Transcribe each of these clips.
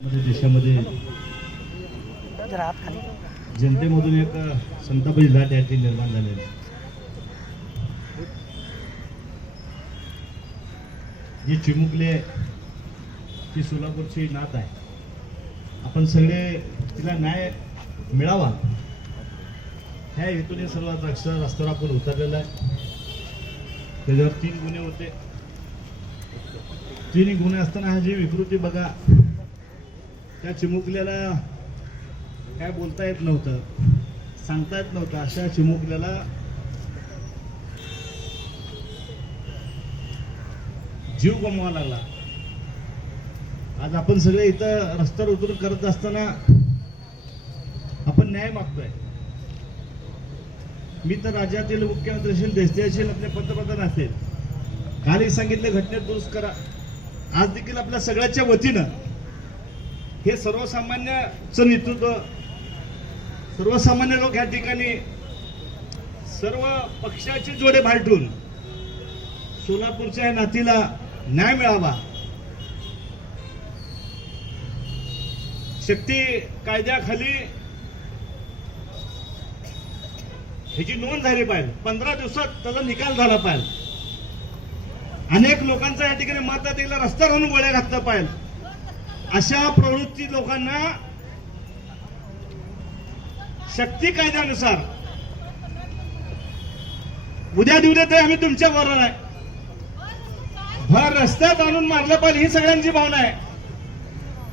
देशामध्ये जनतेमधून एक संतापाची लाट याची निर्माण झालेली आहे. जी चिमुकले ती सोलापूरची नात आहे. आपण सगळे तिला न्याय मिळावा ह्या हेतूने सर्व रस्त्यावर आपण उतरलेला आहे. त्याच्यावर 3 गुन्हे होते. 3 गुन्हे असताना हा जी विकृती बघा, त्या चिमुकल्याला काय बोलता येत नव्हतं, सांगता येत नव्हतं. अशा चिमुकल्याला जीव गमवावा लागला. आज आपण सगळे इथं रस्त्यावर उतरून करत असताना आपण न्याय मागतोय. मी तर राज्यातील मुख्यमंत्री असेल, देशचे असेल, आपले पंतप्रधान असेल, कालही सांगितले घटनेत दुरुस्त करा. आज देखील आपल्या सगळ्याच्या वतीनं हे सर्वसामान्यचं नेतृत्व, सर्वसामान्य लोक या ठिकाणी सर्व पक्षाचे जोडे भालटून सोलापूरच्या या नातीला न्याय मिळावा, शक्ती कायद्याखाली ह्याची नोंद झाली पाहिजे. 15 दिवसात त्याचा निकाल झाला पाहिजे. अनेक लोकांचा या ठिकाणी माता तिला रस्त्यावर आणून गोळ्या घातल्या पाहिजे. अशा प्रवृत्ती लोकांना शक्ती कायद्यानुसार उद्या दिवले तर आम्ही तुमच्या बरोबर आहे, भर रस्त्यात आणून मारलं पाहिजे ही सगळ्यांची भावना आहे.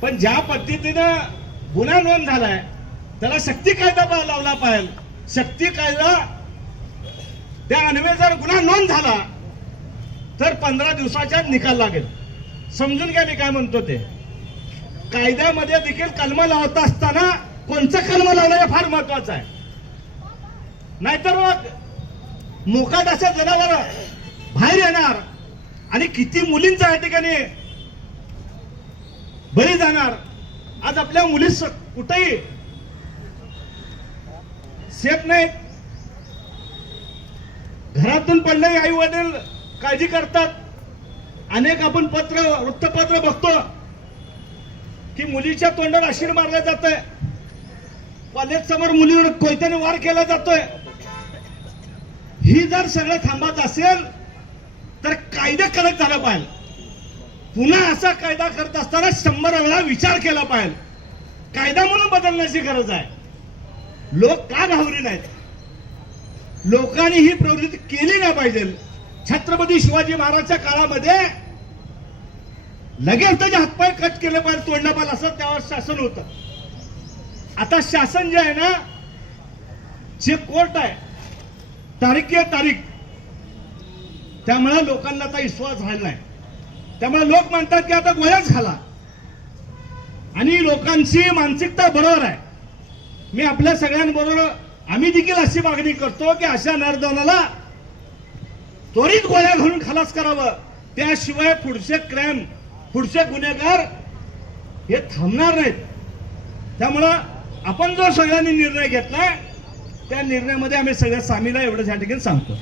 पण ज्या पद्धतीनं गुन्हा नोंद झालाय त्याला शक्ती कायदा लावला पाहिजे. शक्ती कायदा त्या अन्वये जर गुन्हा नोंद झाला तर 15 दिवसाच्या निकाल लागेल. समजून घ्या मी काय म्हणतो ते. कायद्यामध्ये देखील कलम लावत असताना कोणचा कलम लावला हे फार महत्वाचं आहे. नाहीतर मग मोकाट अशा जनावर बाहेर येणार आणि किती मुलींचा या ठिकाणी बळी जाणार. आज आपल्या मुली कुठेही सेफ नाहीत. घरातून पडले आई वडील काळजी करतात. अनेक आपण वृत्तपत्र बघतो की मुलीच्या तोंडावर अशीर मारलं जात आहे, कॉलेज समोर मुलीवर कोयत्याने वार केला जातोय. ही जर सगळं थांबत असेल तर कायदा कडक झाला पाहिजे. पुन्हा असा कायदा करत असताना 100 वेळा विचार केला पाहिजे. कायदा म्हणून बदलण्याची गरज आहे. लोक का घाबरी नाहीत? लोकांनी ही प्रवृत्ती केली नाही पाहिजे. छत्रपती शिवाजी महाराजच्या काळामध्ये लगेच त्याचे हातपाय कट केले पाहिजे, तोडलं पाहिजे, असं त्यावर शासन होतं. आता शासन जे आहे ना, जे कोर्ट आहे, तारीख, त्यामुळे लोकांना आता विश्वास राहिला नाही. त्यामुळे लोक म्हणतात की आता गोळ्याच घाला. आणि लोकांची मानसिकता बरोबर आहे. मी आपल्या सगळ्यांबरोबर आम्ही देखील अशी मागणी करतो की अशा नरदवनाला त्वरित गोळ्या घालून खलास करावं. त्याशिवाय पुढचे गुन्हेगार हे थांबणार नाहीत. त्यामुळं आपण जो सगळ्यांनी निर्णय घेतलाय त्या निर्णयामध्ये आम्ही सगळ्या सामील आहे एवढंच या ठिकाणी सांगतो.